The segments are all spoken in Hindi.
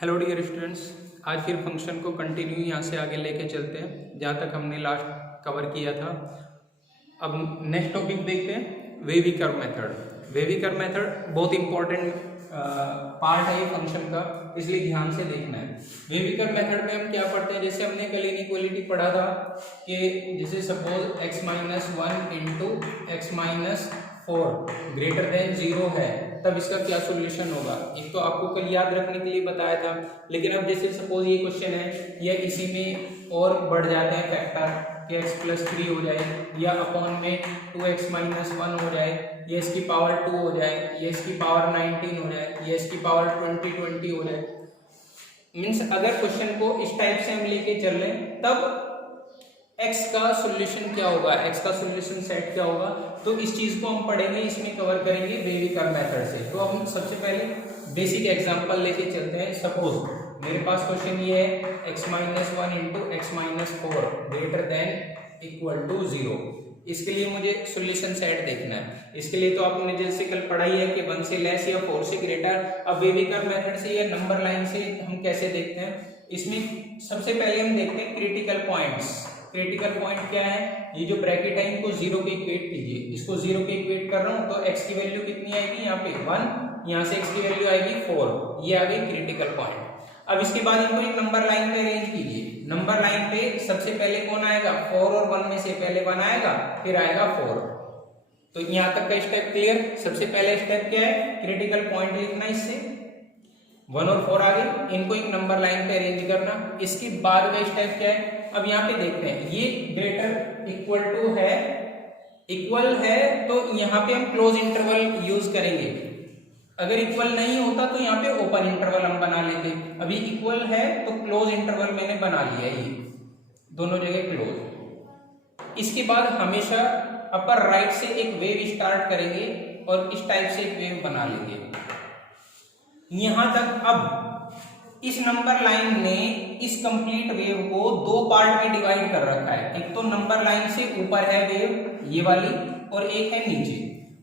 हेलो डियर स्टूडेंट्स, आज फिर फंक्शन को कंटिन्यू यहाँ से आगे लेके चलते हैं जहाँ तक हमने लास्ट कवर किया था। अब नेक्स्ट टॉपिक देखते हैं, wavy curve method. Wavy curve method बहुत इंपॉर्टेंट पार्ट है ये फंक्शन का, इसलिए ध्यान से देखना है। वेवी कर्व मेथड में हम क्या पढ़ते हैं, जैसे हमने कल इनइक्वालिटी पढ़ा था कि जैसे suppose x minus 1 into x minus 4 greater then 0 है, तब इसका क्या सोल्यूशन होगा। एक तो आपको कल याद रखने के लिए बताया था, लेकिन अब जैसे सपोज ये क्वेश्चन है या इसी में और बढ़ जाते हैं फैक्टर कि x प्लस 3 हो जाए, या अपॉन में 2x माइनस 1 हो जाए, या इसकी पावर 2 हो जाए, या इसकी पावर 19 हो जाए, या इसकी पावर 20 हो जाए। मीन्स अगर क्वेश्चन को इस टाइप से हम लेके चल रहे हैं तब x का सोल्यूशन क्या होगा, x का सोल्यूशन सेट क्या होगा, तो इस चीज को हम पढ़ेंगे, इसमें कवर करेंगे वेवी कर्व मेथड से। तो हम सबसे पहले बेसिक एग्जांपल लेके चलते हैं। सपोज मेरे पास क्वेश्चन ये है x minus 1 into x minus 4 greater than equal to 0। इसके लिए मुझे सोल्यूशन सेट देखना है। इसके लिए तो आपने जैसे कल पढ़ाई है कि 1 से लेस या 4 से ग्रेटर। अब वेवी कर्व मेथड से या नंबर लाइन से हम कैसे देखते हैं, इसमें सबसे पहले हम देखते हैं क्रिटिकल पॉइंट्स। क्रिटिकल पॉइंट क्या है, ये जो ब्रैकेट है इनको 0 के इक्वेट कीजिए। इसको 0 के इक्वेट कर रहा हूं तो x की वैल्यू कितनी आएगी, यहाँ पे 1, यहाँ से x की वैल्यू आएगी 4। ये आ गई क्रिटिकल पॉइंट। अब इसके बाद इनको एक नंबर लाइन पे अरेंज कीजिए। नंबर लाइन पे सबसे पहले कौन आएगा, 4 और 1 में से पहले 1 आएगा, फिर आएगा 4। तो यहाँ तक का स्टेप क्लियर। सबसे पहले स्टेप क्या है, क्रिटिकल पॉइंट लिखना, इससे 1 और 4 आ गए, इनको एक नंबर लाइन पे अरेंज करना। इसके बाद का स्टेप क्या है, अब यहाँ पे देखते हैं ये ग्रेटर इक्वल टू है, इक्वल है तो यहाँ पे हम क्लोज इंटरवल यूज करेंगे। अगर इक्वल नहीं होता तो यहाँ पे ओपन इंटरवल हम बना लेते। अभी इक्वल है तो क्लोज इंटरवल मैंने बना लिया, ये दोनों जगह क्लोज। इसके बाद हमेशा अपर राइट से एक वेव स्टार्ट करेंगे और इस टाइप से एक वेव बना लेंगे। यहां तक अब इस नंबर लाइन ने इस कंप्लीट वेव को 2 पार्ट में डिवाइड कर रखा है। एक तो नंबर लाइन से ऊपर है वेव ये वाली, और एक है नीचे।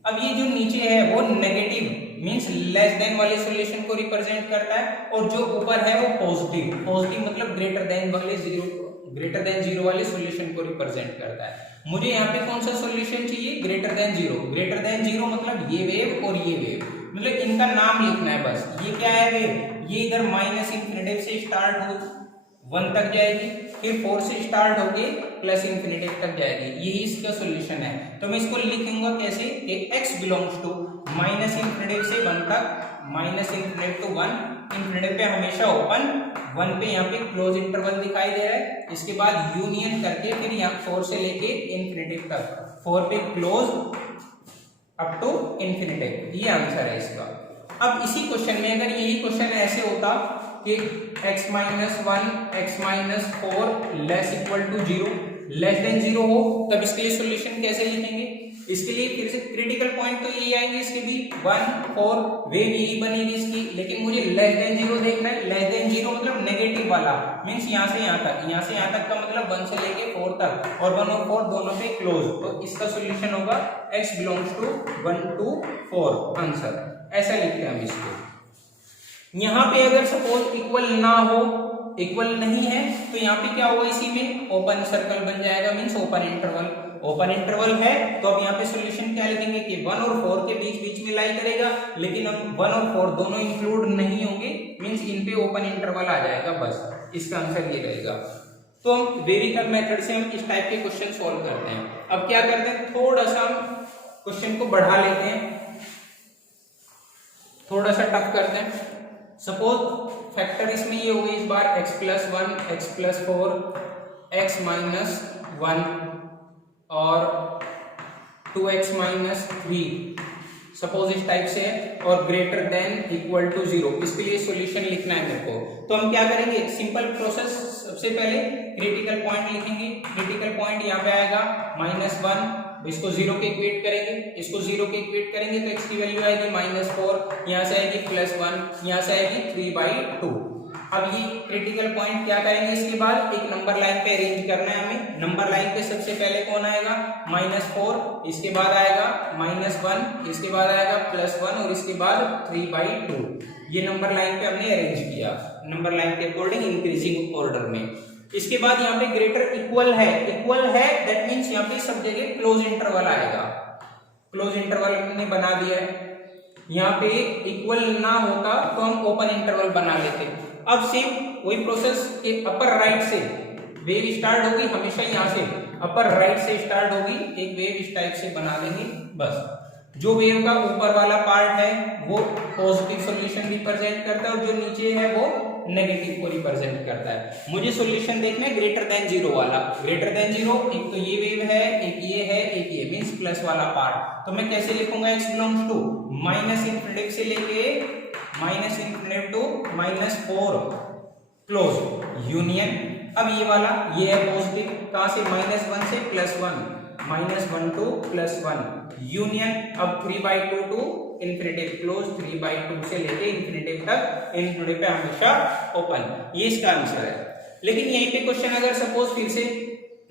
अब ये जो नीचे है वो नेगेटिव मींस लेस देन वाले सॉल्यूशन को रिप्रेजेंट करता है, और जो ऊपर है वो पॉजिटिव। पॉजिटिव मतलब ग्रेटर देन वाले 0 वाले सॉल्यूशन को रिप्रेजेंट करता है। मुझे यहाँ पे कौन सा सॉल्यूशन चाहिए, ग्रेटर देन 0। ग्रेटर देन 0 मतलब ये वेव और ये वेव, मतलब इनका नाम लिखना है बस। ये क्या है वेव, ये इधर माइनस इंफिनिटी से स्टार्ट हो 1 तक जाएगी, फिर 4 से स्टार्ट होके प्लस इंफिनिटी तक जाएगी। यही इसका सॉल्यूशन है। तो मैं इसको लिखूंगा कैसे कि x belongs to minus infinity से 1 तक, माइनस इंफिनिटी टू 1, इंफिनिटी पे हमेशा ओपन, 1 पे यहाँ पे क्लोज इंटरवल दिखाई दे रहा है। इसके बाद यूनियन करके फिर यहाँ 4 से लेके इंफिनिटी तक, 4 पे क्लोज अप टू इंफिनिटी। ये आंसर है इसका। अब इसी क्वेश्चन में अगर यही क्वेश्चन ऐसे होता कि x minus 1 x minus 4 less equal to 0, less than 0 हो, तब इसके लिए सॉल्यूशन कैसे लिखेंगे। इसके लिए फिर से क्रिटिकल पॉइंट तो यही आएंगे, इसके भी 1 4 वेव यही बनेगी इसकी, लेकिन मुझे लेस देन 0 देखना है। लेस देन 0 मतलब नेगेटिव वाला, मींस यहाँ से यहाँ तक, यहाँ से यहाँ तक का मतलब 1 से लेके 4 तक, और 1 और 4 दोनों पे क्लोज। तो इसका सॉल्यूशन होगा x belongs to 1 to 4 answer. ऐसा लिखते हैं हम इसको। यहाँ पे अगर सपोज इक्वल ना हो, इक्वल नहीं है, तो यहाँ पे क्या होगा, इसी में ओपन सर्कल बन जाएगा, means open interval. Open interval है तो अब यहाँ पे सॉल्यूशन क्या लिखेंगे कि 1 और 4 के बीच में लाई करेगा, लेकिन हम 1 और 4 दोनों इंक्लूड नहीं होंगे, मींस इन पे ओपन इंटरवल आ जाएगा, बस इसका आंसर ये रहेगा। तो हम वेवी कर्व मेथड से हम इस टाइप के क्वेश्चन सॉल्व करते हैं। अब क्या करते हैं, थोड़ा सा हम क्वेश्चन को बढ़ा लेते हैं, थोड़ा सा टफ करते हैं। सपोज फैक्टर इसमें ये हो गई इस बार x plus 1 x plus 4 x minus 1 और 2x माइनस 3, सपोज इस टाइप से है, और ग्रेटर देन इक्वल टू 0। इसके लिए सॉल्यूशन लिखना है मेरे को। तो हम क्या करेंगे, सिंपल प्रोसेस, सबसे पहले क्रिटिकल पॉइंट लिखेंगे। क्रिटिकल पॉइंट यहाँ पे आएगा -1, इसको 0 के इक्वेट करेंगे, इसको 0 के इक्वेट करेंगे तो x की वैल्यू आएगी -4, यहाँ से आएगी +1, यहाँ से आएगी 3/2। अब ये क्रिटिकल पॉइंट क्या करेंगे, इसके बाद एक नंबर लाइन पे अरेंज करना है हमें। नंबर लाइन पे सबसे पहले कौन आएगा, -4, इसके बाद आएगा -1, इसके बाद आएगा +1 और इसके बाद 3/2। ये नंबर लाइन पे हमने अरेंज किया, नंबर लाइन के अकॉर्डिंग इंक्रीजिंग ऑर्डर में। इसके बाद यहाँ पे ग्रेटर इक्वल है, इक्वल है दैट मीन्स यहाँ पे सब जगह क्लोज इंटरवल आएगा, क्लोज इंटरवल हमने बना दिया है। यहाँ पे इक्वल ना होता तो हम ओपन इंटरवल बना लेते। अब सेम वही प्रोसेस के अपर राइट से वेव स्टार्ट होगी, हमेशा यहाँ से अपर राइट से स्टार्ट होगी, एक वेव इस टाइप से बना लेंगे बस। जो वेव का ऊपर वाला पार्ट है वो पॉजिटिव सॉल्यूशन रिप्रेजेंट करता है और जो नीचे है वो नेगेटिव को रिप्रेजेंट करता है। मुझे सॉल्यूशन देखना है ग्रेटर देन जीरो वाला, ग्रेटर देन जीरो एक तो ये वेव है, एक ये है, एक ये मींस प्लस वाला पार्ट। तो मैं कैसे लिखूंगा, x belongs to minus infinity से लेके minus infinity to -4 close union. अब ये वाला ये है पॉजिटिव, कहां से -1 से +1, -1 to +1 यूनियन। अब 3/2 टू इन्फिनिटी क्लोज, 3/2 से लेके इन्फिनिटी तक, इन्फिनिटी पे हमेशा ओपन, ये इसका आंसर है। लेकिन यहीं पे क्वेश्चन अगर सपोज फिर से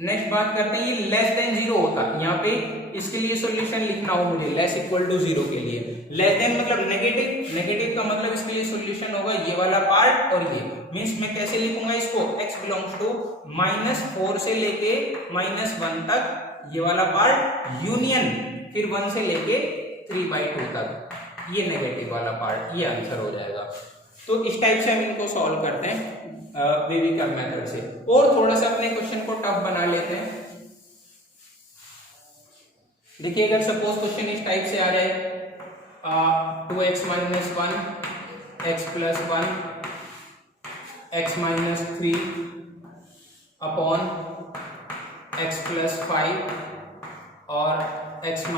नेक्स्ट बात करते हैं, ये लेस देन जीरो होता, यहाँ पे इसके लिए सॉल्यूशन लिखना हो मुझे लेस इक्वल टू जीरो के लिए, लेस देन मतलब नेगेटिव, नेगेटिव का मतलब इसके लिए सॉल्यूशन होगा ये वाला पार्ट और ये मींस मैं कैसे लिखूंगा इसको, x बिलोंग्स टू -4 से लेके -1 तक ये वाला पार्ट यूनियन, फिर 1 से लेके 3/2 तक ये नेगेटिव वाला पार्ट, ये आंसर हो जाएगा। तो इस टाइप से हम इनको सॉल्व करते हैं वेविकर मेथड से। और थोड़ा सा अपने क्वेश्चन को टफ बना लेते हैं। देखिए अगर सपोज क्वेश्चन इस टाइप से आ जाए 2x - 1 x + 1 x - 3 upon x + 5 और x -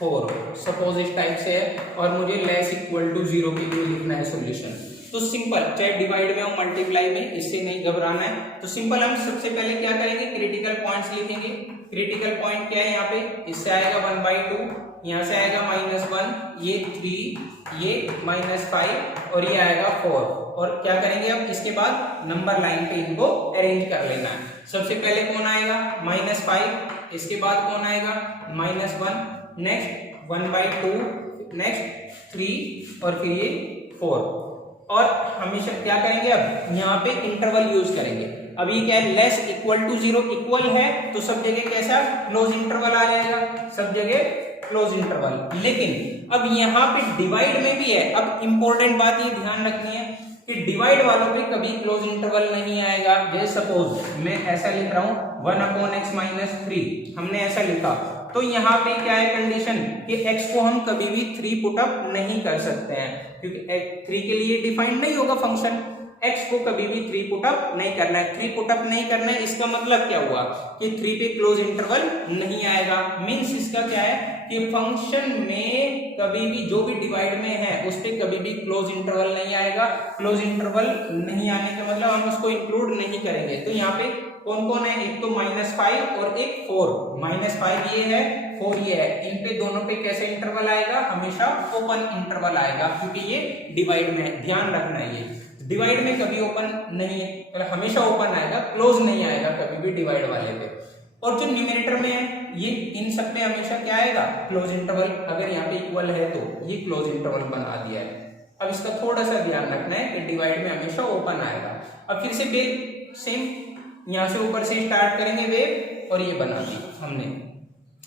4 सपोज इस टाइप से है और मुझे लेस इक्वल टू जीरो के लिए लिखना है सॉल्यूशन। तो सिंपल, चाहे डिवाइड में हो मल्टीप्लाई में, इससे नहीं घबराना है। तो सिंपल हम सबसे पहले क्या करेंगे, क्रिटिकल पॉइंट्स लिखेंगे। क्रिटिकल पॉइंट क्या है यहाँ पे, इससे आएगा 1/2, यहाँ से आएगा -1, ये 3, ये -5 और ये आएगा 4। और क्या करेंगे अब इसके बाद नंबर लाइन पे इनको अरेंज कर लेना है। सबसे पहले कौन आएगा -5, इसके बाद कौन आएगा -1, नेक्स्ट 1/2, नेक्स्ट 3 और फिर ये 4। और हमेशा क्या करेंगे अब यहाँ पे इंटरवल यूज करेंगे। अब ये क्या है, less equal to zero, equal है तो सब जगह कैसा क्लोज इंटरवल आ जाएगा, सब जगह क्लोज इंटरवल। लेकिन अब यहाँ पे डिवाइड में भी है। अब इंपॉर्टेंट बात ये ध्यान रखनी है कि डिवाइड वालों पे कभी क्लोज इंटरवल नहीं आएगा। जैसे सपोज मैं ऐसा लिख रहा हूँ 1/x - 3, हमने ऐसा लिखा, तो यहाँ पे क्या है कंडीशन कि x को हम कभी भी 3 पुटअप नहीं कर सकते हैं, क्योंकि 3 के लिए डिफाइंड नहीं होगा फंक्शन। x को कभी भी 3 पुटअप नहीं करना है। 3 पुटअप नहीं करना है, इसका मतलब क्या हुआ कि 3 पे क्लोज इंटरवल नहीं आएगा। मींस इसका क्या है कि फंक्शन में कभी भी जो भी डिवाइड में है उस पे कभी भी क्लोज इंटरवल नहीं आएगा। क्लोज इंटरवल नहीं आने का मतलब हम उसको इंक्लूड नहीं करेंगे। तो यहाँ पे कौन कौन है, एक तो -5 और एक 4। -5 ये है, 4 ये है, इन पे दोनों पे कैसे इंटरवल आएगा, हमेशा ओपन इंटरवल आएगा, क्योंकि ये डिवाइड में है। ध्यान रखना है ये डिवाइड में कभी ओपन नहीं है, हमेशा ओपन आएगा, क्लोज नहीं आएगा कभी भी डिवाइड वाले पे। और जो न्यूमरेटर में है ये इन सब पे हमेशा क्या आएगा, क्लोज इंटरवल। अगर यहाँ पे इक्वल है तो ये क्लोज इंटरवल बना दिया है। अब इसका थोड़ा सा ध्यान रखना है कि डिवाइड में हमेशा ओपन आएगा। अब फिर से सेम यहाँ से ऊपर से स्टार्ट करेंगे वेव और ये बना दी हमने।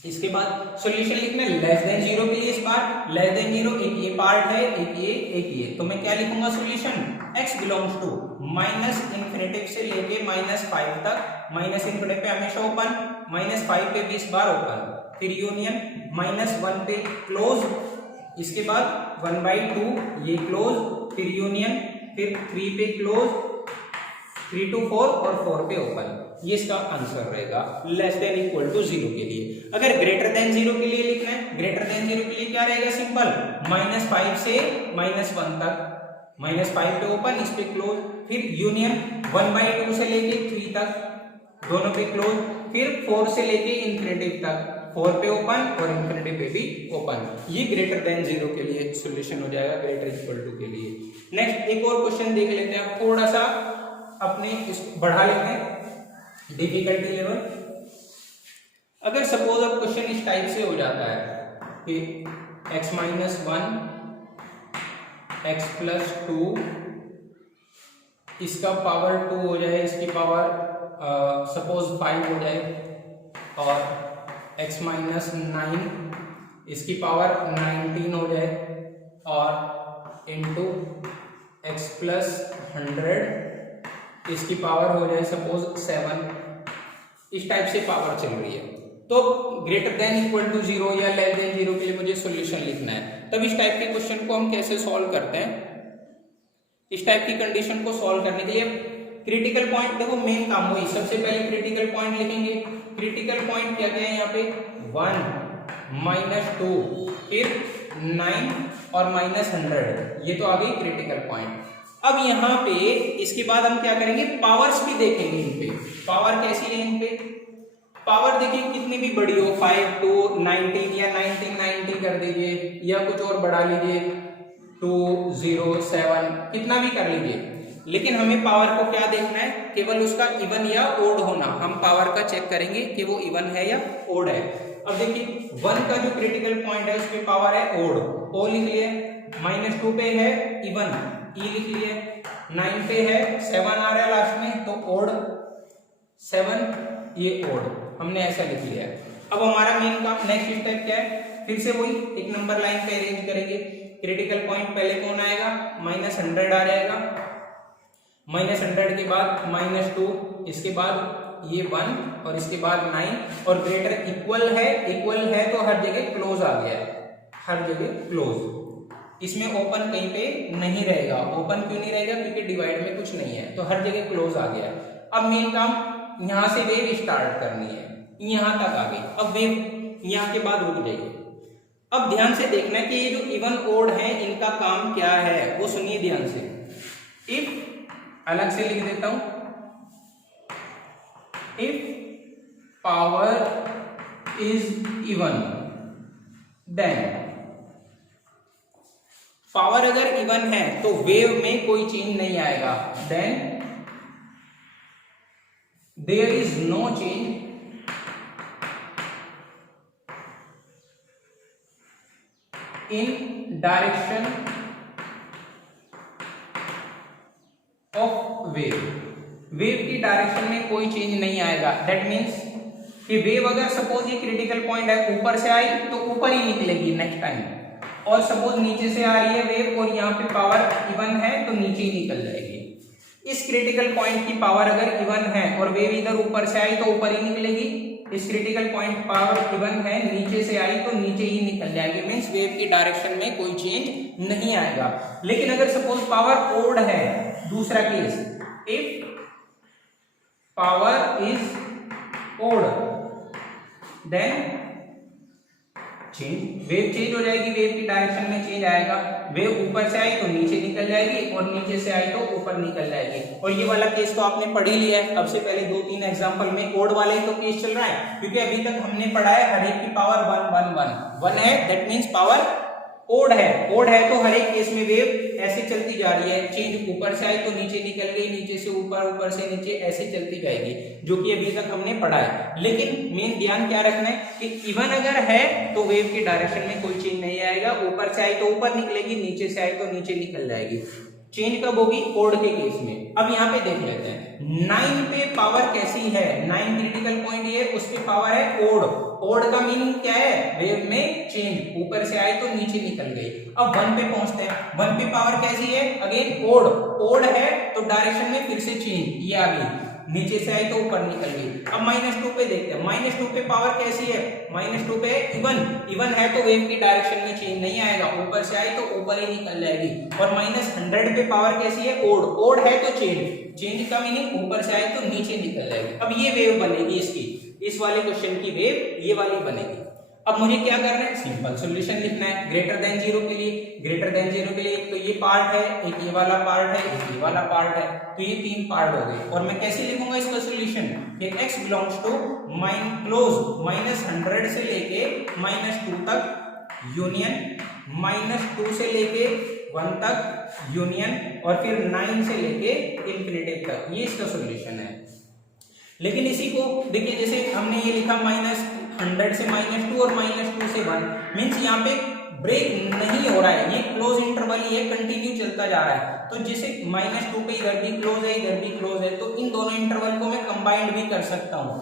इसके बाद सॉल्यूशन लिखना है लेस देन जीरो के लिए। इस बार लेस देन जीरो एक ये पार्ट है, एक ये, तो मैं क्या लिखूंगा solution, x belongs to -infinity से लेके -5 तक। -इनफिनिटी पे हमेशा ओपन, -5 पे 20 बार ओपन, फिर यूनियन -1 पे क्लोज, इसके बाद 1/2 ये क्लोज, फिर यूनियन, फिर 3 पे क्लोज, 3 to 4 और 4 पे ओपन। ये इसका आंसर रहेगा less than equal to zero के लिए। अगर ग्रेटर देन जीरो के लिए लिखना है, ग्रेटर देन जीरो के लिए क्या रहेगा, सिंपल -5 से -1 तक, -5 पे ओपन, इस पे क्लोज, फिर यूनियन 1/2 से लेके 3 तक दोनों पे क्लोज, फिर 4 से लेके इनफिनिटी तक 4 पे ओपन और इनफिनिटी पे भी ओपन। ये ग्रेटर देन जीरो के लिए सॉल्यूशन हो जाएगा, ग्रेटर इक्वल टू के लिए। नेक्स्ट एक और क्वेश्चन देख लेते हैं, थोड़ा सा अपने बढ़ा लेते हैं डिफिकल्टी लेवल। अगर सपोज अब क्वेश्चन इस टाइप से हो जाता है कि x - 1 x प्लस 2, इसका पावर 2 हो जाए, इसकी पावर सपोज 5 हो जाए, और x माइनस 9, इसकी पावर 19 हो जाए, और इंटू x प्लस 100, इसकी पावर हो जाए सपोज 7। इस टाइप से पावर चल रही है। तो ग्रेटर देन इक्वल टू 0 या लेस देन 0 के लिए मुझे सॉल्यूशन लिखना है। तब इस टाइप के क्वेश्चन को हम कैसे सॉल्व करते हैं? इस टाइप की कंडीशन को सॉल्व करने के लिए क्रिटिकल पॉइंट, देखो मेन काम वही, सबसे पहले क्रिटिकल पॉइंट लिखेंगे। क्रिटिकल पॉइंट क्या क्या है यहाँ पे? 1 माइनस 2, फिर 9 और माइनस 100, ये तो आ गई क्रिटिकल पॉइंट। अब यहाँ पे इसके बाद हम क्या करेंगे? पावर्स भी देखेंगे इन पे। पावर कैसी है इन पे? पावर देखिए कितनी भी बड़ी हो, 5 to 19 या 1990 कर दीजिए, या कुछ और बढ़ा लीजिए, 2 0 7, कितना भी कर लीजिए, लेकिन हमें पावर को क्या देखना है? केवल उसका इवन या ओड होना। हम पावर का चेक करेंगे कि वो इवन है या ओड है। अब देखिए 1 का जो क्रिटिकल पॉइंट है उसमें पावर है ओड, ओ लिख लिए, -2 पे है इवन, ई लिख लिए, 9 पे है 7 आ रहा है लास्ट में, तो ओड 7, ये ओड, हमने ऐसा लिख लिया है। अब हमारा मेन काम नेक्स्ट स्टेप क्या है? फिर से वही एक नंबर लाइन पे अरेंज करेंगे। क्रिटिकल पॉइंट पहले कौन आएगा? -100 आ जाएगा, -100 के बाद -2, इसके बाद ये 1 और इसके बाद 9, और ग्रेटर इक्वल है तो हर जगह क्लोज आ गया है, हर जगह क्लोज। इसमें ओपन कहीं पे नहीं रहेगा। ओपन क्यों नहीं रहेगा? क्योंकि डिवाइड में कुछ नहीं है, तो हर जगह क्लोज आ गया है। अब मेन काम यहां से वेव स्टार्ट करनी है, यहां तक आ गई। अब वेव यहां के बाद रुक जाएगी। अब ध्यान से देखना है कि ये जो इवन ओड है इनका काम क्या है, वो सुनिए ध्यान से। इफ, अलग से लिख देता हूं, if power is even, then power अगर इवन है तो वेव में कोई चेंज नहीं आएगा, then there is no change in direction of wave। Wave की डायरेक्शन में कोई चेंज नहीं आएगा। दैट मीन्स कि वेव अगर सपोज ये क्रिटिकल पॉइंट है, ऊपर से आई तो ऊपर ही निकलेगी नेक्स्ट टाइम, और सपोज नीचे से आ रही है वेव और यहाँ पे पावर इवन है तो नीचे ही निकल जाएगी। इस क्रिटिकल पॉइंट की पावर अगर इवन है और वेव इधर ऊपर से आई तो ऊपर ही निकलेगी। इस क्रिटिकल पॉइंट पावर इवन है, नीचे से आई तो नीचे ही निकल जाएगी, मींस वेव की डायरेक्शन में कोई चेंज नहीं आएगा। लेकिन अगर सपोज पावर ओड है, दूसरा case, if power is odd, then change, wave change हो जाएगी, वेव की डायरेक्शन में चेंज आएगा। वेव ऊपर से आई तो नीचे निकल जाएगी, और नीचे से आई तो ऊपर निकल जाएगी। और ये वाला केस तो आपने पढ़ ही लिया है। अब से पहले 2-3 एग्जांपल में ओड वाले ही तो केस चल रहा है, क्योंकि अभी तक हमने पढ़ा है हर एक की पावर 1 है, दैट मीन्स पावर ओड है। ओड है तो हर एक केस में वेव ऐसे चलती जा रही है, चेंज ऊपर से आई तो नीचे निकल गई, नीचे से ऊपर, ऊपर से नीचे, ऐसे चलती जाएगी, जो कि अभी तक हमने पढ़ा है। लेकिन मेन ध्यान क्या रखना है कि इवन अगर है तो वेव की डायरेक्शन में कोई चेंज नहीं आएगा, ऊपर से आई तो ऊपर निकलेगी, नीचे से आई तो नीचे निकल जाएगी। चेंज कब होगी? ओड के केस में। अब यहाँ पे देख लेते हैं 9 पे पावर कैसी है। 9 क्रिटिकल पॉइंट ये, उसकी पावर है ओड। ओड का मीनिंग क्या है? वेव में चेंज, ऊपर से आई तो नीचे निकल गई। अब 1 पे पहुंचते हैं। 1 पे पावर कैसी है? Again odd. ओड है तो डायरेक्शन में फिर से चेंज, ये आ गई, नीचे से आई तो ऊपर निकल गई। अब -2 पे देखते हैं। -2 पे पावर कैसी है? -2 पे इवन है तो वेव की डायरेक्शन में चेंज नहीं आएगा, ऊपर से आई तो ऊपर ही निकल जाएगी। और -100 पे पावर कैसी है? ओड। ओड है तो चेंज का मीनिंग ऊपर से आई तो नीचे निकल जाएगी। अब ये वेव बनेगी इसकी, इस वाले क्वेश्चन की वेव ये वाली बनेगी। अब मुझे क्या करना है? सिंपल सॉल्यूशन लिखना है। ग्रेटर देन 0 के लिए, ग्रेटर देन 0 के लिए एक तो ये पार्ट है, एक ये वाला पार्ट है, एक ये वाला पार्ट है, तो ये 3 पार्ट हो गए। और मैं कैसे लिखूंगा इसका सॉल्यूशन? कि x बिलोंग्स टू क्लोज -100 से लेके -2 तक यूनियन, -2 से लेके 1 तक यूनियन, और फिर 9 से लेके इंफिनिटी तक, ये इसका सॉल्यूशन है। लेकिन इसी को देखिए, जैसे हमने ये लिखा -100 से -2 और -2 से 1, मीन्स यहाँ पे ब्रेक नहीं हो रहा है, ये क्लोज इंटरवल ही है, कंटिन्यू चलता जा रहा है। तो जैसे -2 पे इधर भी क्लोज है, इधर भी क्लोज है, तो इन दोनों इंटरवल को मैं कंबाइंड भी कर सकता हूँ।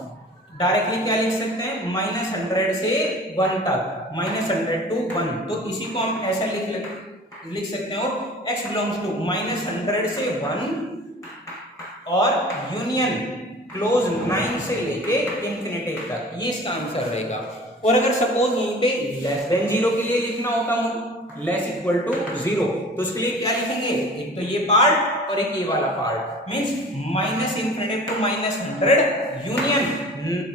डायरेक्टली क्या लिख सकते हैं, -100 से 1 तक, -100 to 1, तो इसी को हम ऐसा लिख सकते हैं। और x बिलोंग्स टू -100 से 1 और यूनियन क्लोज 9 से लेके इंफिनिटी तक, ये इसका आंसर रहेगा। और अगर सपोज यहीं पे लेस देन 0 के लिए लिखना होता हूं, लेस इक्वल टू 0, तो उसके लिए क्या लिखेंगे, एक तो ये पार्ट और एक ये वाला पार्ट, मींस -∞ to -100 यूनियन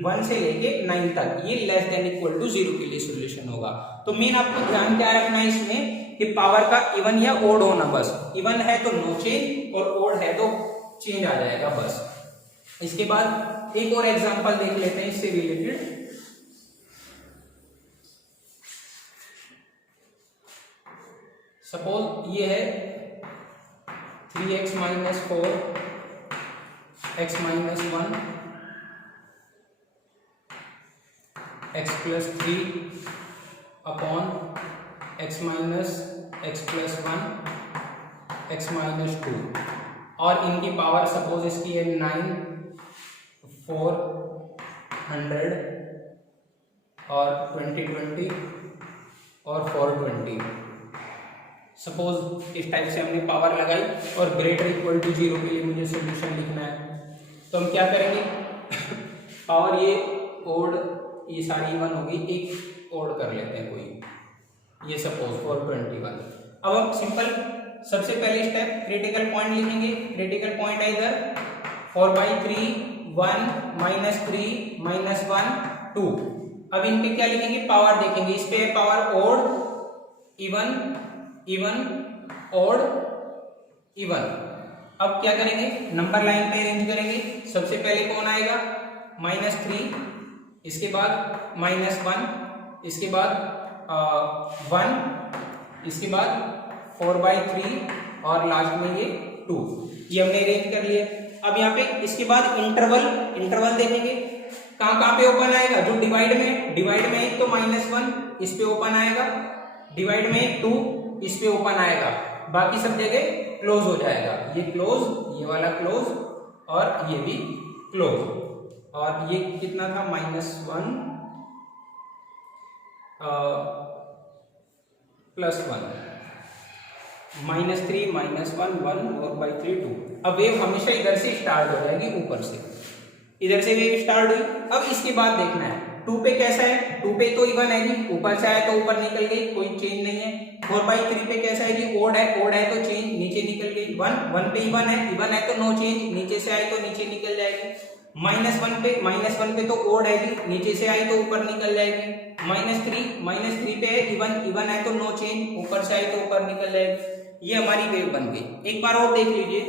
1 से लेके 9 तक, ये लेस देन इक्वल टू 0 के लिए सॉल्यूशन होगा। तो मेन आपको ध्यान क्या रखना है इसमें कि पावर का इवन या ओड होना, बस इवन है तो नो चेंज और ओड है तो चेंज आ जाएगा बस। इसके बाद एक और एग्जांपल देख लेते हैं इससे रिलेटेड। सपोज ये है 3x - 4 x - 1 x + 3 upon x - x + 1 x - 2, और इनकी पावर सपोज इसकी है 9, 400 और 20 और 420। सपोज इस टाइप से हमने पावर लगाई और ग्रेटर इक्वल टू 0 के लिए मुझे सॉल्यूशन लिखना है, तो हम क्या करेंगे, पावर ये ओड ये सारी इवन होगी, एक ओड कर लेते हैं कोई, ये सपोज 421। अब हम सिंपल सबसे पहले स्टेप क्रिटिकल पॉइंट लिखेंगे। क्रिटिकल पॉइंट है इधर 4/3 1 -3 -1 2। अब इन पे क्या लिखेंगे, पावर देखेंगे, इस पे power odd even even odd even. अब क्या करेंगे, नंबर लाइन पे अरेंज करेंगे। सबसे पहले कौन आएगा, -3, इसके बाद -1, इसके बाद 1, इसके बाद 4/3 और लास्ट में ये 2, ये हमने अरेंज कर लिया। अब यहाँ पे इसके बाद इंटरवल देखेंगे, कहाँ पे ओपन आएगा, जो डिवाइड में एक तो -1 इस पे ओपन आएगा, डिवाइड में 2 इस पे ओपन आएगा, बाकी सब जगह क्लोज हो जाएगा। ये क्लोज, ये वाला क्लोज और ये भी क्लोज। और ये कितना था, -1 +1 -3 -1 1 4/3 2। अब वेव हमेशा इधर से स्टार्ट हो जाएगी, ऊपर से, इधर से वेव स्टार्ट हुई। अब इसके बाद देखना है 2 पे कैसा है, 2 पे तो इवन है जी, ऊपर से आया तो ऊपर निकल गई, कोई चेंज नहीं है। 4/3 पे कैसा है जी, ओड है तो चेंज, नीचे निकल गई। 1 पे इवन है तो नो चेंज, नीचे से आई तो नीचे निकल जाएगी। -1 पे तो ओड है जी, नीचे से आई तो ऊपर निकल जाएगी। -3 पे है इवन है तो नो चेंज, ऊपर से आई तो ऊपर निकल जाएगी। ये हमारी वेव बन गई। एक बार और देख लीजिए,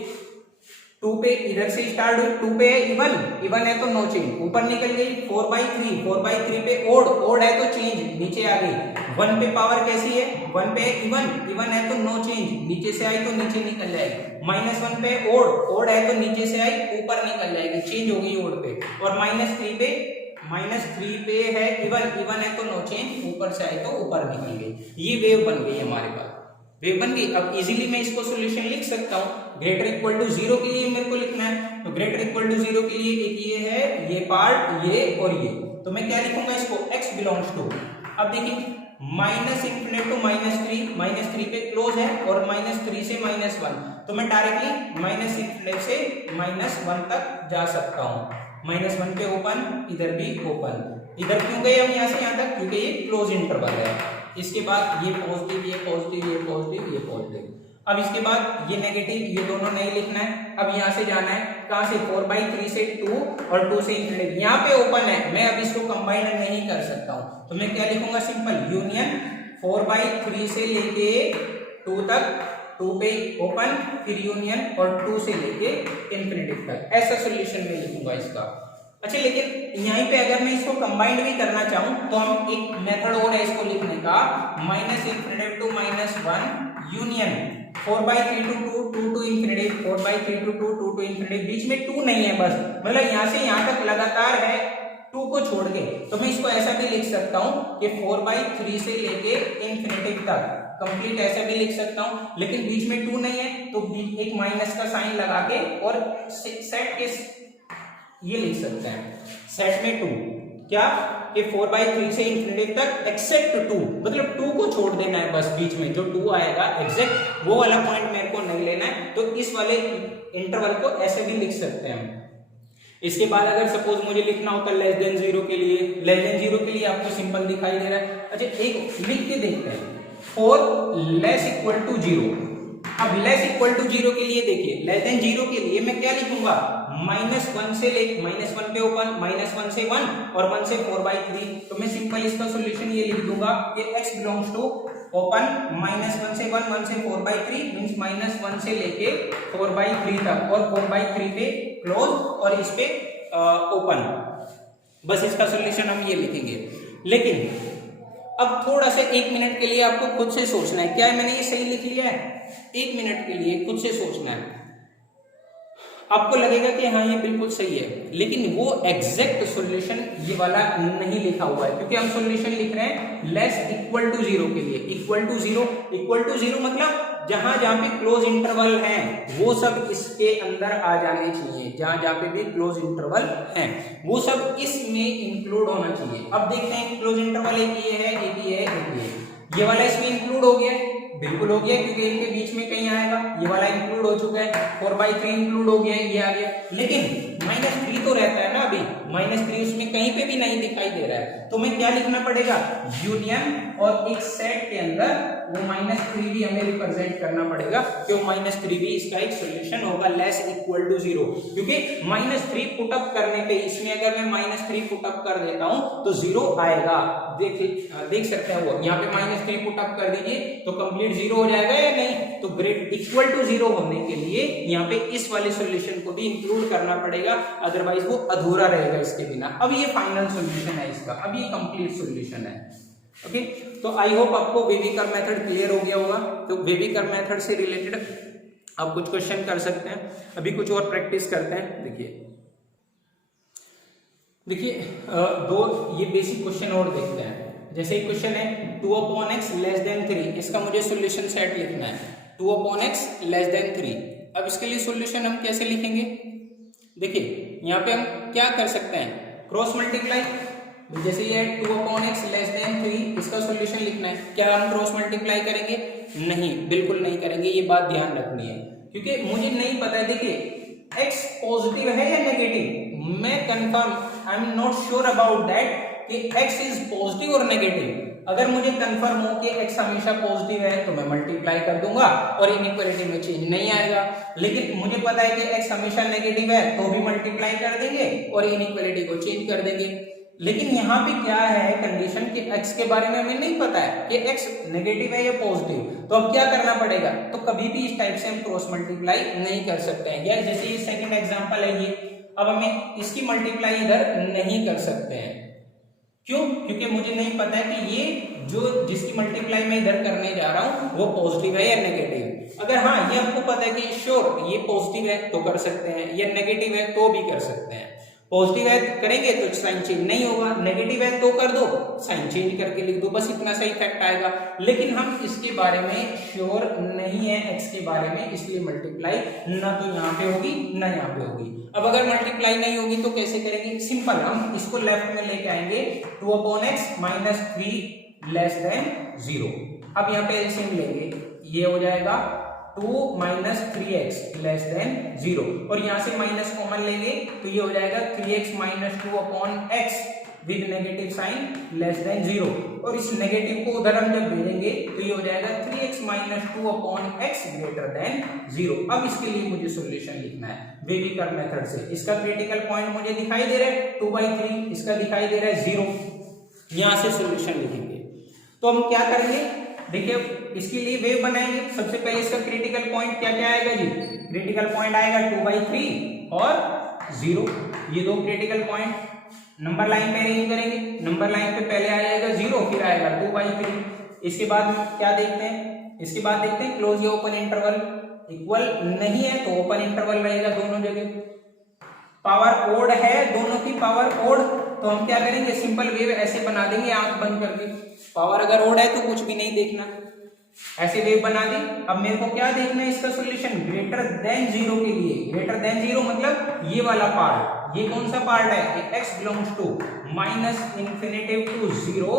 2 पे इधर से स्टार्ट हुई, 2 पे इवन है तो नो चेंज, ऊपर निकल गई। 4/3 पे ओड है तो चेंज, नीचे आ गई। 1 पे पावर कैसी है, 1 पे इवन है तो नो चेंज, नीचे से आई तो नीचे निकल जाएगी। -1 पे ओड है तो नीचे से आई ऊपर निकल जाएगी, चेंज होगी ओड पे। और -3 पे है इवन है तो नो चेंज, ऊपर से आई तो ऊपर निकल गई। ये वेव बन गई हमारे पास, वेव बन गई। अब इजीली मैं इसको सॉल्यूशन लिख सकता हूँ। ग्रेटर इक्वल टू 0 के लिए मेरे को लिखना है, तो ग्रेटर इक्वल टू 0 के लिए एक ये है, ये पार्ट, ये और ये, तो मैं क्या लिखूंगा इसको, x बिलोंग्स टू। अब देखिए -∞ to -3 पे क्लोज है और -3 से -1, तो मैं डायरेक्टली -∞ से -1 तक जा सकता हूँ। -1 पे ओपन, इधर भी ओपन। इधर क्यों गए हम यहाँ से यहाँ तक, क्योंकि ये क्लोज इंटरवल है। इसके बाद ये पॉजिटिव, ये पॉजिटिव, ये पॉजिटिव, ये पॉजिटिव। अब इसके बाद ये नेगेटिव, ये दोनों नहीं लिखना है। अब यहाँ से जाना है, कहाँ से, 4/3 से 2 और 2 से इंफिनिटी। यहाँ पे ओपन है, मैं अब इसको कंबाइन नहीं कर सकता हूँ, तो मैं क्या लिखूंगा, सिंपल यूनियन 4/3 से लेके 2 तक, 2 पे ओपन, फिर यूनियन और 2 से लेके इंफिनिटी तक, ऐसा सोल्यूशन में लिखूंगा इसका। अच्छा, लेकिन यहीं पे अगर मैं इसको कंबाइंड भी करना चाहूं तो हम एक मेथड और है इसको लिखने का, -∞ to -1 union 4/3 to 2 to infinity, 4/3 to 2 to infinity. बीच में 2 नहीं है, बस मतलब यहाँ से यहाँ तक लगातार है 2 को छोड़ के, तो मैं इसको ऐसा भी लिख सकता हूं कि 4/3 से लेके इंफिनिटी तक कंप्लीट ऐसा भी लिख सकता हूं, लेकिन बीच में 2 नहीं है तो एक माइनस का साइन लगा के और सेट के ये लिख सकते हैं, सेट में 2 क्या कि 4/3 से इंफिनिटी तक एक्सेप्ट 2, मतलब 2 को छोड़ देना है बस, बीच में जो 2 आएगा एग्जैक्ट वो वाला पॉइंट मेरे को नहीं लेना है, तो इस वाले इंटरवल को ऐसे भी लिख सकते हैं हम। इसके बाद अगर सपोज मुझे लिखना होता है लेस देन 0 के लिए, लेस देन 0 के लिए आपको सिंपल दिखाई दे रहा है। अच्छा एक लिख के देखते हैं, 4 लेस इक्वल टू 0। अब लेस इक्वल टू 0 के लिए देखिए, लेस देन 0 के लिए मैं क्या लिखूंगा, -1 से ले, -1 पे ओपन, -1 से 1 और 1 से 4/3, तो मैं सिंपल इसका सॉल्यूशन ये लिख दूंगा कि x बिलोंग्स टू ओपन -1 से 1, 1 से 4/3 मींस -1 से लेके 4/3 तक और 4/3 पे क्लोज और इस पे ओपन, बस इसका सॉल्यूशन हम ये लिखेंगे। लेकिन अब थोड़ा सा 1 मिनट के लिए आपको खुद से सोचना है, क्या मैंने ये सही लिख लिया है? 1 मिनट के लिए खुद से सोचना है, आपको लगेगा कि हाँ ये बिल्कुल सही है, लेकिन वो एग्जैक्ट सॉल्यूशन ये वाला नहीं लिखा हुआ है, क्योंकि हम सॉल्यूशन लिख रहे हैं लेस इक्वल टू 0 के लिए। इक्वल टू 0 मतलब जहां जहां पे क्लोज इंटरवल है वो सब इसके अंदर आ जाने चाहिए, जहां जहां पे भी क्लोज इंटरवल है वो सब इसमें इंक्लूड होना चाहिए। अब देखते हैं क्लोज इंटरवल एक ये है, एक ये है, एक ये वाला इसमें इंक्लूड हो गया, बिल्कुल हो गया, क्योंकि इनके बीच में कहीं आएगा, ये वाला इंक्लूड हो चुका है, 4/3 इंक्लूड हो गया, ये आ गया, लेकिन -3 तो रहता है ना अभी, -3 उसमें कहीं पे भी नहीं दिखाई दे रहा है, तो मैं क्या लिखना पड़ेगा, यूनियन, और एक सेट के अंदर वो -3 भी हमें रिप्रेजेंट करना पड़ेगा, क्यों -3 भी इसका एक सॉल्यूशन होगा लेस इक्वल टू 0, क्योंकि -3 पुट अप करने पे, इसमें अगर मैं -3 पुट अप कर देता हूं तो 0 आएगा, देख सकते हैं वो यहाँ पे -3 पुट अप कर दीजिए तो कंप्लीट 0 हो जाएगा या नहीं, तो ग्रेट इक्वल टू 0 होने के लिए यहाँ पे इस वाले सॉल्यूशन को भी इंक्लूड करना पड़ेगा, अदरवाइज वो अधूरा रहेगा इसके बिना। अब ये फाइनल सॉल्यूशन है इसका, अब ये कंप्लीट सॉल्यूशन है। ओके, तो आई होप आपको वेवी कर्व मेथड क्लियर हो गया होगा। तो वेवी कर्व मेथड से रिलेटेड आप कुछ क्वेश्चन कर सकते हैं, अभी कुछ और प्रैक्टिस करते हैं। देखिए दो ये बेसिक क्वेश्चन और देखते हैं। जैसे क्वेश्चन है 2/x लेस देन 3, इसका मुझे सॉल्यूशन सेट लिखना है, 2/x लेस देन 3। अब इसके लिए सॉल्यूशन हम कैसे लिखेंगे, देखिए यहाँ पे हम क्या कर सकते हैं, क्रॉस मल्टीप्लाई, जैसे ये 2/x लेस देन 3, इसका सॉल्यूशन लिखना है, क्या हम क्रॉस मल्टीप्लाई करेंगे? नहीं, बिल्कुल नहीं करेंगे, ये बात ध्यान रखनी है, क्योंकि मुझे नहीं पता है, देखिए x पॉजिटिव है या नेगेटिव, मैं confirm, I am not sure about that कि x इज पॉजिटिव और नेगेटिव। अगर मुझे कंफर्म हो कि x हमेशा पॉजिटिव है तो मैं मल्टीप्लाई कर दूंगा और इनइक्वालिटी में चेंज नहीं आएगा, लेकिन मुझे पता है कि x हमेशा नेगेटिव है तो भी मल्टीप्लाई कर देंगे और इनइक्वालिटी को चेंज कर देंगे। लेकिन यहाँ पे क्या है कंडीशन कि x के बारे में हमें नहीं पता है कि x नेगेटिव है या पॉजिटिव, तो अब क्या करना पड़ेगा, तो कभी भी इस टाइप से हम क्रॉस मल्टीप्लाई नहीं कर सकते हैं। या जैसे ये सेकंड एग्जांपल है ये, अब हमें इसकी मल्टीप्लाई इधर नहीं कर सकते हैं, क्यों? क्योंकि मुझे नहीं पता है कि ये जो जिसकी मल्टीप्लाई मैं इधर करने जा रहा हूं वो पॉजिटिव है या नेगेटिव। अगर हाँ ये आपको पता है कि श्योर ये पॉजिटिव है तो कर सकते हैं, या नेगेटिव है तो भी कर सकते हैं। पॉजिटिव है करेंगे तो साइन चेंज नहीं होगा, नेगेटिव है तो कर दो, साइन चेंज करके लिख दो, बस इतना सा इफेक्ट आएगा। लेकिन हम इसके बारे में श्योर नहीं है x के बारे में, इसलिए मल्टीप्लाई ना तो यहाँ पे होगी ना यहाँ पे होगी। अब अगर मल्टीप्लाई नहीं होगी तो कैसे करेंगे, सिंपल, हम इसको लेफ्ट में लेके आएंगे, 2/x -3 लेस देन 0। अब यहाँ पे एलसीएम लेंगे, ये हो जाएगा 2 - 3x लेस देन 0, और यहाँ से माइनस कॉमन लेंगे तो ये हो जाएगा 3x - 2/x with negative sign less than 0, और इस नेगेटिव को उधर हम जब भेजेंगे तो ये हो जाएगा 3x - 2/x ग्रेटर देन 0। अब इसके लिए मुझे सॉल्यूशन लिखना है वेवी कर्व मेथड से। इसका क्रिटिकल पॉइंट मुझे दिखाई दे रहा है 2/3, इसका दिखाई दे रहा है 0, यहाँ से सॉल्यूशन लिखेंगे। तो हम क्या करेंगे, देखिए इसके लिए वेव बनाएंगे। सबसे पहले इसका क्रिटिकल पॉइंट क्या क्या आएगा जी, क्रिटिकल पॉइंट आएगा 2/3 और 0, ये दो क्रिटिकल पॉइंट नंबर लाइन पे अरेंज करेंगे। नंबर लाइन पे पहले आ जाएगा 0, फिर आएगा 2/3। इसके बाद क्या देखते हैं, इसके बाद देखते हैं क्लोज या ओपन इंटरवल, इक्वल नहीं है तो ओपन इंटरवल रहेगा दोनों जगह। पावर ओड है, दोनों की पावर ओड तो हम क्या करेंगे, सिंपल वेव ऐसे बना देंगे आंख बंद करके। पावर अगर ओड है तो कुछ भी नहीं देखना, ऐसे वेव बना दी। अब मेरे को क्या देखना है इसका सॉल्यूशन, ग्रेटर देन 0 के लिए। ग्रेटर देन 0 मतलब ये वाला पार्ट, ये कौन सा पार्ट है, x belongs to minus infinity to 0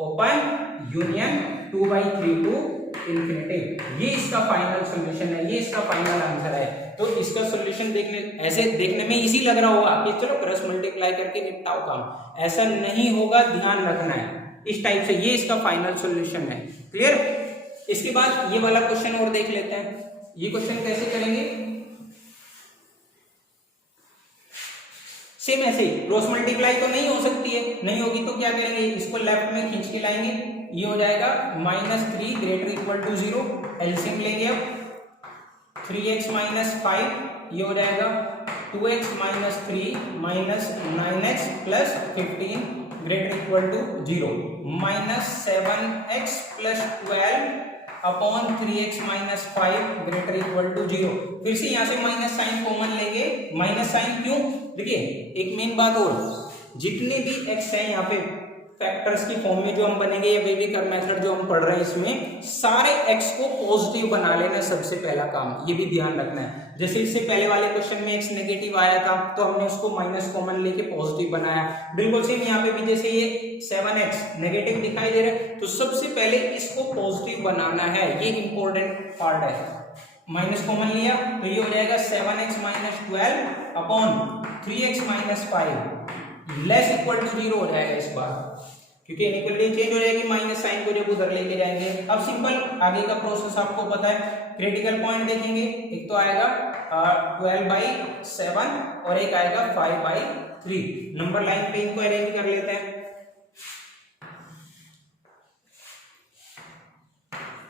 open union 2/3 to infinity. ये इसका फाइनल सॉल्यूशन है, ये इसका फाइनल आंसर है। तो इसका सॉल्यूशन देखने, ऐसे देखने में इजी लग रहा होगा कि चलो क्रॉस मल्टीप्लाई करके निपटाओ काम, ऐसा नहीं होगा, ध्यान रखना है इस टाइप से। ये इसका फाइनल सॉल्यूशन है, क्लियर। इसके बाद ये वाला क्वेश्चन और देख लेते हैं। ये क्वेश्चन कैसे करेंगे, सेम ऐसे क्रॉस मल्टीप्लाई तो नहीं हो सकती है, नहीं होगी तो क्या करेंगे, इसको लेफ्ट में खींच के लाएंगे, ये हो जाएगा -3 ग्रेटर इक्वल टू 0, एलसीएम लेंगे अब 3x माइनस 5, ये हो जाएगा 2x minus 3 minus 9x plus 15 greater equal to 0, -7x plus 12 upon 3x minus 5 greater equal to 0। फिर से यहां से माइनस साइन कॉमन लेंगे, माइनस साइन क्यों, देखिए एक मेन बात और, जितने भी x है यहाँ पे फैक्टर्स की फॉर्म में जो हम बनेंगे, या बेबी कर्व मेथड जो हम पढ़ रहे हैं, इसमें सारे x को पॉजिटिव बना लेना सबसे पहला काम, ये भी ध्यान रखना है। जैसे इससे पहले वाले क्वेश्चन में x नेगेटिव आया था तो हमने उसको माइनस कॉमन लेके पॉजिटिव बनाया, बिल्कुल सेम यहाँ पे भी जैसे ये 7x नेगेटिव दिखाई दे रहा है तो सबसे पहले इसको पॉजिटिव बनाना है, ये इंपॉर्टेंट पार्ट है। माइनस कॉमन लिया तो ये हो जाएगा 7x minus 12 upon 3x minus 5 less equal to 0 हो जाएगा इस बार, क्योंकि इनइक्वालिटी चेंज हो जाएगी, माइनस साइन को जब उधर लेके जाएंगे। अब सिंपल आगे का प्रोसेस आपको पता है, क्रिटिकल पॉइंट देखेंगे, एक तो आएगा 12/7 और एक आएगा 5/3। नंबर लाइन पे इनको अरेंज कर लेते हैं।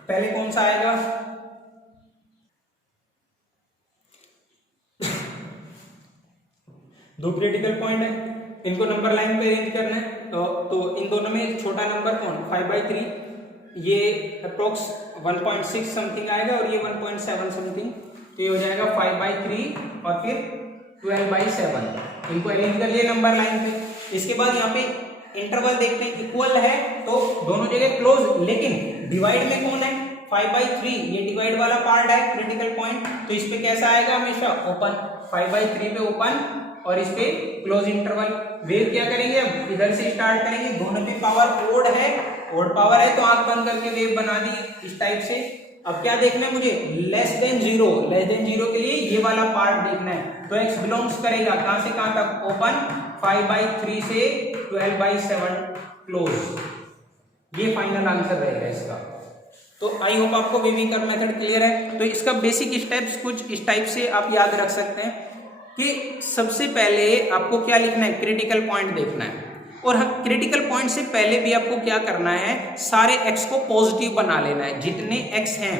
पहले कौन सा आएगा, दो क्रिटिकल पॉइंट है, इनको नंबर लाइन पे अरेंज करना है। तो इन दोनों में छोटा नंबर कौन, 5/3, ये अप्रोक्स 1.6 समथिंग आएगा और ये 1.7 समथिंग, तो ये हो जाएगा 5/3 और फिर 12/7। इनको अरेंज कर लिए नंबर लाइन पे। इसके बाद यहाँ पे इंटरवल देखते हैं, इक्वल है तो दोनों जगह क्लोज, लेकिन डिवाइड में कौन है, 5/3, ये डिवाइड वाला पार्ट है क्रिटिकल पॉइंट, तो इस पे कैसा आएगा हमेशा, ओपन, 5/3 पे ओपन और इस पे क्लोज इंटरवल। वेव क्या करेंगे, अब इधर से स्टार्ट करेंगे, दोनों पे पावर ओड है, ओड पावर है तो आंख बंद करके वेव बना दी इस टाइप से। अब क्या देखना है मुझे, लेस देन 0, लेस देन 0 के लिए ये वाला पार्ट देखना है, तो x बिलोंग्स करेगा कहां से कहां तक, ओपन, 5/3 से 12/7 क्लोज। ये फाइनल आंसर रहेगा इसका। तो आई होप आपको बेबी कर्व मेथड क्लियर है। तो इसका बेसिक स्टेप्स कुछ इस टाइप से आप याद रख सकते हैं कि सबसे पहले आपको क्या लिखना है, क्रिटिकल पॉइंट देखना है, और क्रिटिकल पॉइंट से पहले भी आपको क्या करना है, सारे x को पॉजिटिव बना लेना है, जितने x हैं।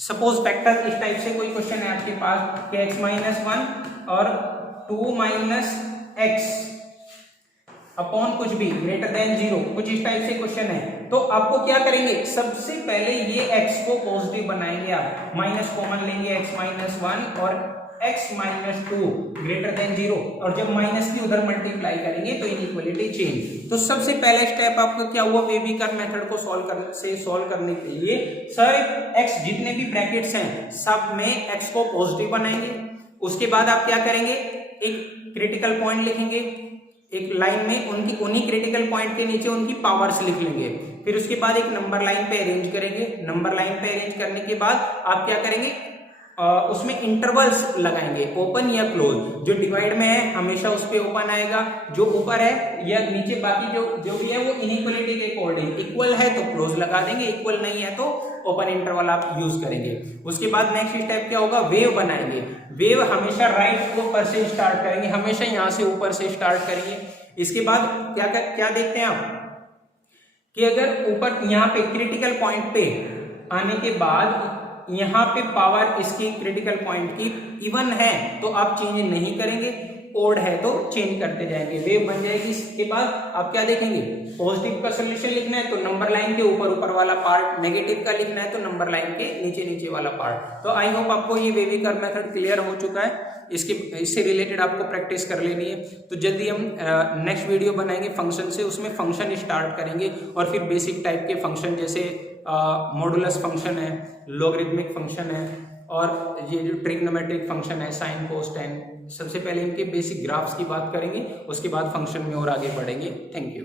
सपोज फैक्टर इस टाइप से कोई क्वेश्चन है आपके पास कि x माइनस 1 और 2 माइनस x अपॉन कुछ भी ग्रेटर देन 0, कुछ इस टाइप से क्वेश्चन है, तो आपको क्या करेंगे, सबसे पहले ये x को पॉजिटिव बनाएंगे, आप माइनस कॉमन लेंगे, x माइनस 1 और x माइनस 2 ग्रेटर देन 0, और जब माइनस की उधर मल्टीप्लाई करेंगे तो इनइक्वालिटी चेंज। तो सबसे पहला स्टेप आपका क्या हुआ, बेबी कर्व मेथड को सॉल्व करने के लिए सर x जितने भी ब्रैकेट्स हैं सब में x को पॉजिटिव बनाएंगे। उसके बाद आप क्या करेंगे, एक क्रिटिकल पॉइंट लिखेंगे, एक लाइन में उन्हीं क्रिटिकल पॉइंट के नीचे उनकी पावर्स लिख लेंगे। फिर उसके बाद एक नंबर लाइन पे अरेंज करेंगे। नंबर लाइन पे अरेंज करने के बाद आप क्या करेंगे, उसमें इंटरवल्स लगाएंगे, ओपन या क्लोज। जो डिवाइड में है हमेशा उस पे ओपन आएगा, जो ऊपर है या नीचे बाकी जो भी है वो इनइक्वालिटी के अकॉर्डिंग, इक्वल है तो क्लोज लगा देंगे, इक्वल नहीं है तो ओपन इंटरवल आप यूज करेंगे। उसके बाद नेक्स्ट स्टेप क्या होगा, वेव बनाएंगे। वेव हमेशा राइट ऊपर से स्टार्ट करेंगे, हमेशा यहाँ से ऊपर से स्टार्ट करेंगे। इसके बाद क्या देखते हैं आप कि अगर ऊपर यहाँ पे क्रिटिकल पॉइंट पे आने के बाद यहाँ पे पावर इसकी क्रिटिकल पॉइंट की इवन है तो आप चेंज नहीं करेंगे, ओड है तो चेंज करते जाएंगे, वेव बन जाएगी। इसके बाद आप क्या देखेंगे, पॉजिटिव का सोल्यूशन लिखना है तो नंबर लाइन के ऊपर ऊपर वाला पार्ट, नेगेटिव का लिखना है तो नंबर लाइन के नीचे नीचे वाला पार्ट। तो आई होप आपको ये वेवी कर्व मेथड क्लियर हो चुका है। इससे रिलेटेड आपको प्रैक्टिस कर लेनी है। तो जल्दी हम नेक्स्ट वीडियो बनाएंगे फंक्शन से, उसमें फंक्शन स्टार्ट करेंगे और फिर बेसिक टाइप के फंक्शन जैसे मॉडुलस फंक्शन है, लॉगरिथमिक फंक्शन है और ये जो ट्रिग्नोमेट्रिक फंक्शन है, साइन कोस टेन, सबसे पहले इनके बेसिक ग्राफ्स की बात करेंगे, उसके बाद फंक्शन में और आगे बढ़ेंगे। Thank you.